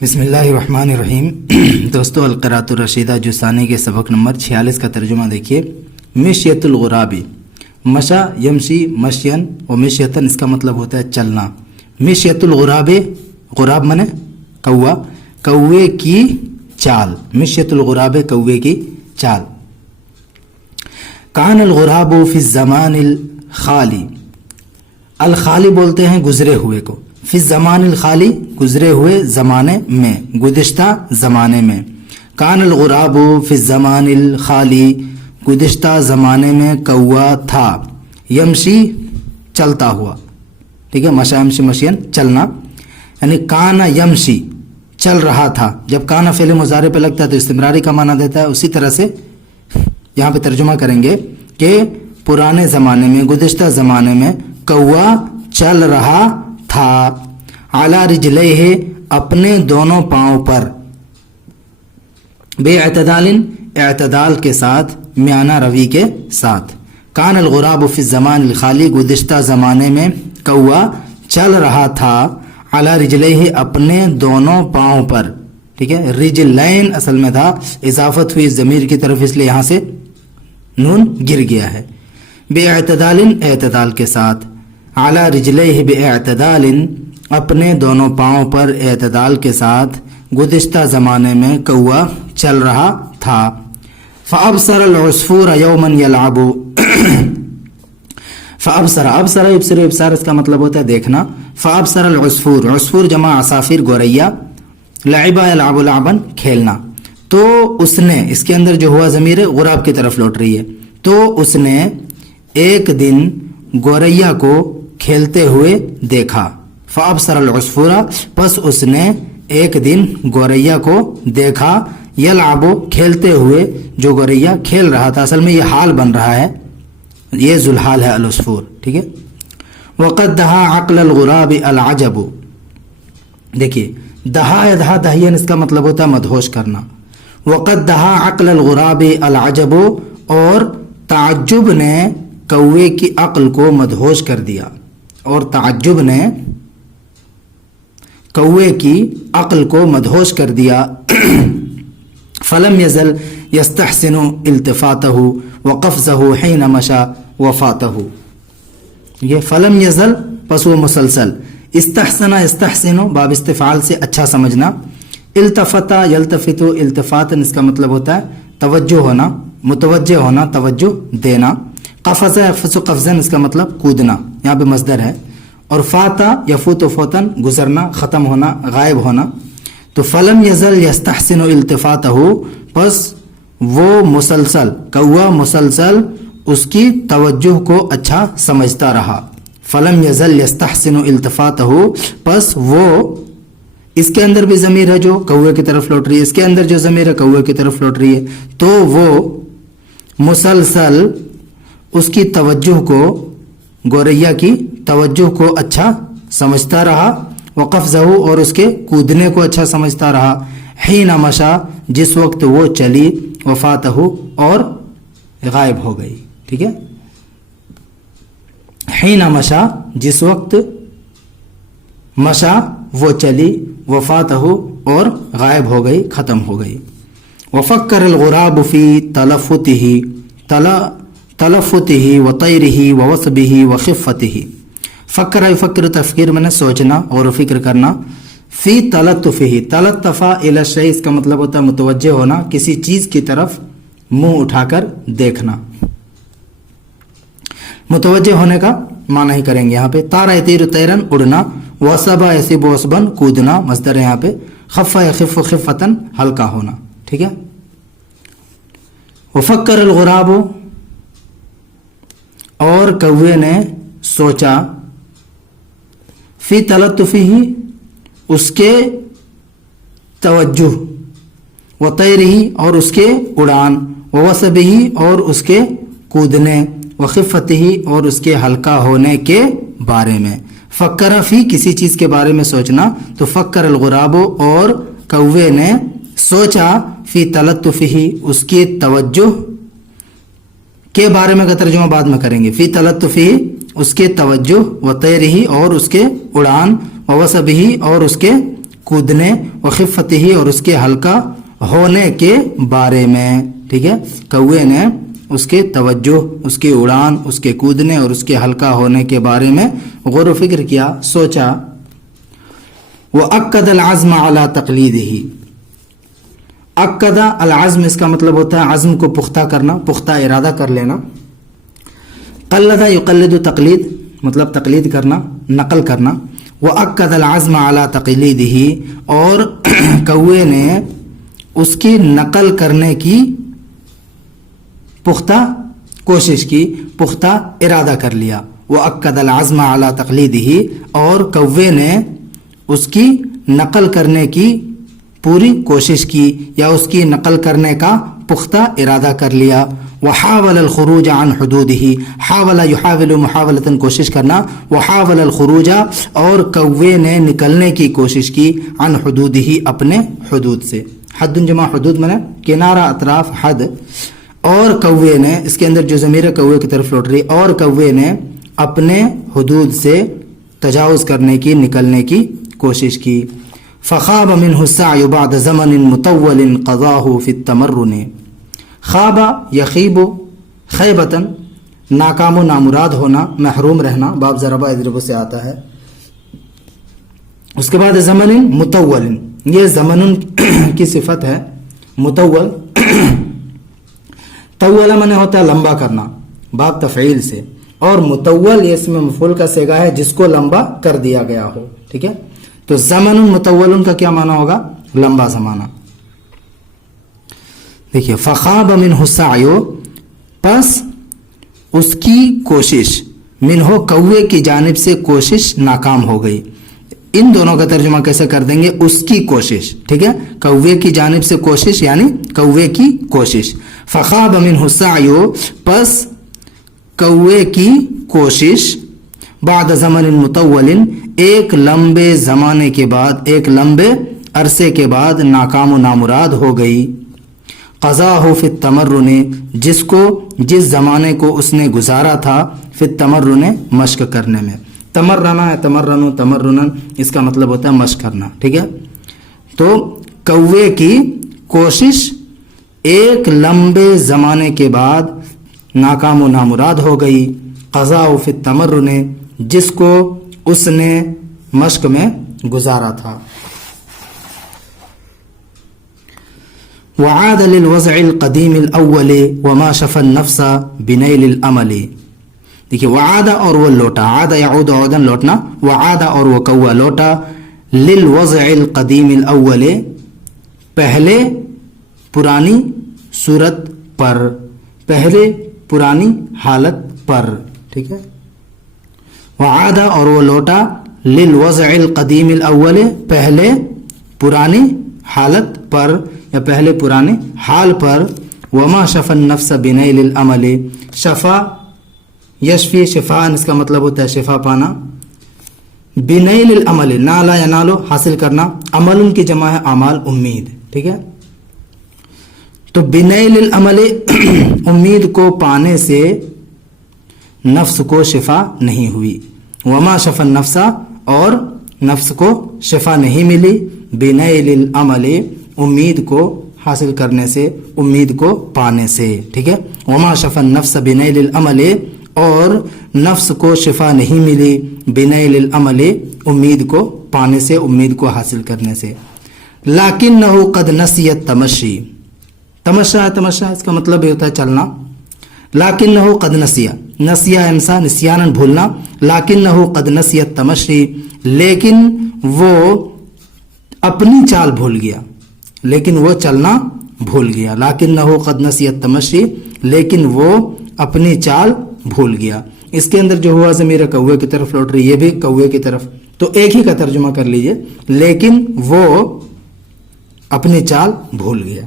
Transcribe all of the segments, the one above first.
بسم اللہ الرحمن الرحیم۔ دوستو القراۃ الرشیدہ جزء کے سبق نمبر 46 کا ترجمہ دیکھیے۔ مشیۃ الغراب، مشا یمشی مشین و مشیتن، اس کا مطلب ہوتا ہے چلنا۔ مشیۃ الغراب، غراب منے کوا، کوے کی چال۔ مشیۃ الغراب، کوے کی چال۔ کان الغراب فی الزمان الخالی، الخالی بولتے ہیں گزرے ہوئے کو، فی الزمان الخالی گزرے ہوئے زمانے میں، گزشتہ زمانے میں۔ کان الغراب فی الزمان الخالی، گزشتہ زمانے میں کوا تھا، یمشی چلتا ہوا، ٹھیک ہے، مشا یمشی مشین چلنا، یعنی کانا یمشی چل رہا تھا۔ جب کانا فعل مضارع پہ لگتا ہے تو استمراری کا معنی دیتا ہے۔ اسی طرح سے یہاں پہ ترجمہ کریں گے کہ پرانے زمانے میں، گزشتہ زمانے میں کوا چل رہا تھا، علی رجلیہ، اپنے دونوں پاؤں پر، بے اعتدال، اعتدال کے ساتھ، میانہ روی کے ساتھ۔ کان الغراب فی الزمان الخالی، گزشتہ زمانے میں کوا چل رہا تھا، علی رجلیہ، اپنے دونوں پاؤں پر، ٹھیک ہے۔ رجلین اصل میں تھا، اضافت ہوئی ضمیر کی طرف، اس لیے یہاں سے نون گر گیا ہے۔ بے اعتدال، اعتدال کے ساتھ، علی رجلیہ بے اعتدال، اپنے دونوں پاؤں پر اعتدال کے ساتھ، گزشتہ زمانے میں کوا چل رہا تھا۔ فابصر العصفور یوما یلعب، فابصر، ابصر یبصر، ابصار اس کا مطلب ہوتا ہے دیکھنا۔ فابصر العصفور، عصفور جمع عصافیر گوریا، لعبا یلعب لعبا، کھیلنا۔ تو اس نے، اس کے اندر جو ہوا ضمیر غراب کی طرف لوٹ رہی ہے، تو اس نے ایک دن گوریا کو کھیلتے ہوئے دیکھا۔ فابصر العصفور، پس اس نے ایک دن گوریا کو دیکھا، یلعب، کھیلتے ہوئے، جو گوریا کھیل رہا تھا، اصل میں یہ حال بن رہا ہے، یہ ذوالحال ہے العصفور، ٹھیک ہے۔ وقد دہا عقل الغراب العجب، دیکھیے دہا یا دہا دہین، اس کا مطلب ہوتا ہے مدہوش کرنا۔ وقد دہا عقل الغراب العجب، اور تعجب نے کوے کی عقل کو مدہوش کر دیا، اور تعجب نے کوے کی عقل کو مدہوش کر دیا۔ فلم یزل یستحسن التفاتہ وقفزہ حین مشا وفاتہ، یہ فلم یزل پس وہ مسلسل، استحسن، استحسن باب استفعال سے اچھا سمجھنا، التفتا یلتفت، التفاتن اس کا مطلب ہوتا ہے توجہ ہونا، متوجہ ہونا، توجہ دینا۔ قفز یقفز قفزن، اس کا مطلب کودنا، یہاں پہ مصدر ہے۔ اور فاتا یفوت فوتن، گزرنا، ختم ہونا، غائب ہونا۔ تو فلم یزل یستحسن التفاتہ، پس وہ مسلسل، کوا مسلسل اس کی توجہ کو اچھا سمجھتا رہا۔ فلم یزل یستحسن التفاتہ، پس وہ، اس کے اندر بھی ضمیر ہے جو کوے کی طرف لوٹ رہی ہے، اس کے اندر جو ضمیر ہے کوے کی طرف لوٹ رہی ہے، تو وہ مسلسل اس کی توجہ کو، گوریا کی توجہ کو اچھا سمجھتا رہا، وقفزہ، اور اس کے کودنے کو اچھا سمجھتا رہا، حین مشا، جس وقت وہ چلی، وفاتہ، اور غائب ہو گئی، ٹھیک ہے۔ حین مشا، جس وقت، مشا وہ چلی، وفاتہ اور غائب ہو گئی، ختم ہو گئی۔ وفکر الغراب فی تلفتہ وطیرہ ووثبہ وخفتہ، فکر فکر تفکیر میں نے سوچنا اور فکر کرنا، فی تلطفہ، تلطف الی الشیء، اس کا مطلب ہوتا ہے متوجہ ہونا، کسی چیز کی طرف منہ اٹھا کر دیکھنا، متوجہ ہونے کا معنی ہی کریں گے یہاں پہ۔ طار یطیر طیرن، اڑنا، وثب یثب وثبن، کودنا، مصدر ہے یہاں پہ۔ خف یخف خفتن، ہلکا ہونا، ٹھیک ہے۔ وفکر الغراب، اور کوے نے سوچا، فی تلطفہ، اس کے توجہ، وطیرہ، اور اس کے اڑان، ووثبہ، اور اس کے کودنے، وخفتہ، اور اس کے ہلکا ہونے کے بارے میں۔ فکر فی، کسی چیز کے بارے میں سوچنا، تو فکر الغراب، اور کوے نے سوچا، فی تلطفہ، اس کی توجہ کے بارے میں کا ترجمہ بعد میں کریں گے۔ فی تلطفہ، اس کے توجہ، وطیرہ، اور اس کے اڑان، ووثبہ، اور اس کے कूदने, व खिफ़्फ़तिही और उसके हल्का होने के बारे में, ठीक है। कौवे ने उसके तवज्जो, उसकी उड़ान, उसके कूदने और उसके हल्का होने के बारे में गौर फिक्र किया, सोचा। वो अक्कद अल अज़्म अला तक़लीदिही, अक्कदा अल अज़्म इसका मतलब होता है अज़्म को पुख्ता करना, पुख्ता इरादा कर लेना। क़ल्लदा युक़ल्लिदु तक़लीद मतलब तक़लीद करना, नकल करना। वो अक्कद अल अज़्म अला तक़लीदिही और कौवे ने उसकी नकल करने की पुख्ता कोशिश की, पुख्ता इरादा कर लिया। वो अक्कद अल अज़्म अला तक़लीदिही और कौवे ने उसकी नकल करने की पूरी कोशिश की या उसकी नकल करने का पुख्ता इरादा कर लिया। वहावल अल खुरूज अन हुदूदिही, हावला युहाविलु मुहावलतन कोशिश करना, वहावल अल खुरूजा और कौवे ने निकलने की कोशिश की, अन हुदूदिही अपने हुदूद से। हद्दुन जमा हुदूद माने किनारा, अतराफ, हद। और कौवे ने, इसके अंदर जो ज़मीर कौवे की तरफ लौट रही, और कौवे ने अपने हुदूद से तजावुज़ करने की, निकलने की कोशिश की। फ़ख़ाब मिन्हु सअयु बअद ज़मनिन मुतव्वलिन क़ज़ाहु फ़ी तमर्रुन, ख़ाबा यख़ीबु ख़ैबतन नाकाम नामुराद होना, महरूम रहना, बाब ज़रबा इज़रबु से आता है। उसके बाद ज़मनिन मुतव्वलिन, ये ज़मनुन की सिफत है। मुतव्वल तव्वला माने होता है लंबा करना, बाब तफ़ईल से, और मुतव्वल ये इसमें मफ़ूल का सेगा है जिसको लंबा कर दिया गया हो, ठीक है। तो ज़मनुन मुतव्वलुन का क्या माना होगा? लंबा ज़माना। देखिए फ़ख़ाब मिन्हु सअयु, बस उसकी कोशिश, मिन्हो कौवे की जानिब से कोशिश नाकाम हो गई। इन दोनों का तर्जुमा कैसे कर देंगे? उसकी कोशिश, ठीक है। कौवे की जानिब से कोशिश यानी कौवे की कोशिश। फ़ख़ाब मिन्हु सअयु, बस कौवे की कोशिश, बाद ज़मनिन मुतव्वलिन एक लंबे ज़माने के बाद, एक लंबे अरसे के बाद नाकाम नामुराद हो गई। क़ज़ाहु फ़ी तमर्रुन, जिसको, जिस ज़माने को उसने गुजारा था, फ़ी तमर्रुन मश्क करने में। तमर्रना है, तमर्रनु, तमर्रुनन, इसका मतलब होता है मश्क करना, ठीक है। तो कौवे की कोशिश एक लंबे ज़माने के बाद नाकाम नामुराद हो गई। क़ज़ाहु फ़ी तमर्रुन, जिसको उसने मश्क में गुजारा था। वआद लिल वज़इल क़दीमिल अव्वली वमा शफ़न नफ्सा बिनैलिल अमली। देखिए वआदा और वो लौटा, आदा याऊद औदन लौटना, वआदा और वो कौवा लौटा, लिल वज़इल क़दीमिल अव्वली पहले पुरानी सूरत पर, पहले पुरानी हालत पर, ठीक है। वआदा और वो लौटा, लिल वज़इल क़दीमिल अव्वली पहले पुरानी हालत पर या पहले पुराने हाल पर। वमा शफ़न नफ्स बिनैलिल अमली, शफ़ा यशफ़ी शिफ़ान, इसका मतलब होता है शिफा पाना। बिनैलिल अमली, नाला या नालो हासिल करना, अमल उनकी जमा है अमाल, उम्मीद, ठीक है। तो बिनैलिल अमली उम्मीद को पाने से नफ्स को शिफा नहीं हुई। वमा शफ़न नफ्सा और नफ्स को शिफा नहीं मिली। बिनैलिल अमली उम्मीद को हासिल करने से, उम्मीद को पाने से, ठीक है। वमा शफ़न नफ्स बिनैलिल अमली और नफ्स को शिफा नहीं मिली बिनैलिल अमली उम्मीद को पाने से, उम्मीद को हासिल करने से। लाकिन्नहु क़द नसियत तमशी, तमशा है, तमशा इसका मतलब ये होता है चलना। लाकिन्नहु क़द नसिया, नसिया इंसान निस्यानन भूलना। लाकिन्नहु क़द नसियत तमशी, लेकिन वो अपनी चाल भूल गया, लेकिन वो चलना भूल गया। लाकिन्नहु क़द नसियत तमशी, लेकिन वो अपनी चाल भूल गया। इसके अंदर जो हुआ ज़मीर कौवे की तरफ लौट रही, ये भी कौवे की तरफ, तो एक ही का तर्जुमा कर लीजिए, लेकिन वो अपनी चाल भूल गया।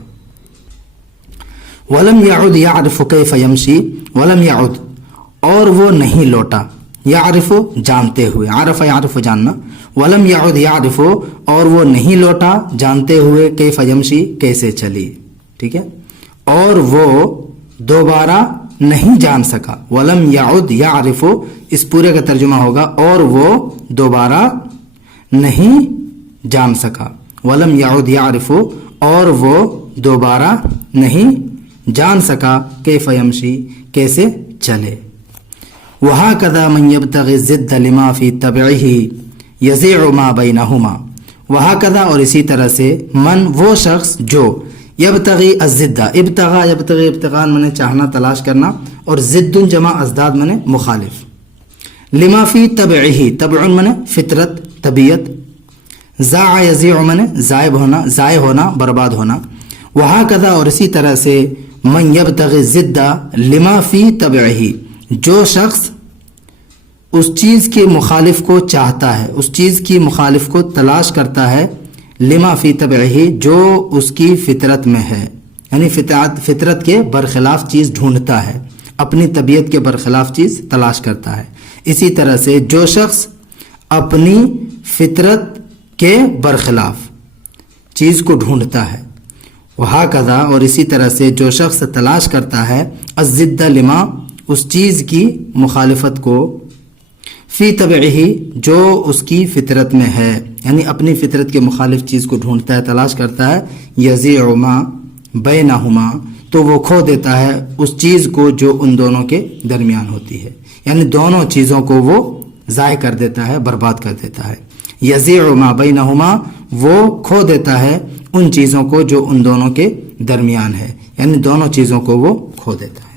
वलम याउद यारिफु कैफ़ यमशी, वलम याउद और वो नहीं लौटा, यारिफु जानते हुए, आरफ़ यारिफु जानना, वलम याउद यारिफु और वो नहीं लौटा जानते हुए, कैफ़ यमशी कैसे चली, ठीक है। और वो दोबारा नहीं जान सका। वलम याउद यारिफु इस पूरे का तर्जुमा होगा और वो दोबारा नहीं जान सका, वलम याउद यारिफु, और वो दोबारा नहीं जान सका, कैफ यमशी, कैसे चले। वहाकदा मन यब्तगि ज़िद्द लिमा फी तबइही यज़ीउ मा बैनहुमा, वहाकदा, और इसी तरह से, मन, वो शख्स जो, यब्तगी अज़िद्दा, इब्तगा यब्तगी इब्तिगान मने चाहना तलाश करना, और ज़िद्दुन जमा अज़दाद मने मुखालिफ, लिमा फी तबइही, तबउन मने फितरत तबीयत, ज़ा यज़ीउ मने ज़ायब होना, ज़ाय होना, बर्बाद होना। वहाकदा, और इसी तरह से, मन यब्तगी ज़िद्दा लिमा फी तबइही, जो शख्स उस चीज़ के मुखालिफ को चाहता है, उस चीज़ की मुखालिफ को तलाश करता है, लिमा फी तबइही, जो उसकी फितरत में है, यानी फितरत के बरखिलाफ चीज़ ढूंढता है, अपनी तबीयत के बरखिलाफ चीज़ तलाश करता है। इसी तरह से जो शख्स अपनी फितरत के बरखिलाफ चीज़ को ढूंढता है, वहाँ कदा, और इसी तरह से जो शख्स तलाश करता है अज़िद्द लिमा, उस चीज़ की मुखालिफत को, फ़ी तबइही, जो उसकी फितरत में है, यानी अपनी फितरत के मुखालिफ चीज़ को ढूंढता है, तलाश करता है, यज़ीउ मा बैनहुमा, तो वो खो देता है उस चीज़ को जो उन दोनों के दरमियान होती है, यानी दोनों चीज़ों को वो ज़ाय कर देता है, बर्बाद कर देता है। यज़ीउ मा बैनहुमा, वो खो देता है उन चीज़ों को जो उन दोनों के दरमियान है, यानी दोनों चीज़ों को वो खो देता है।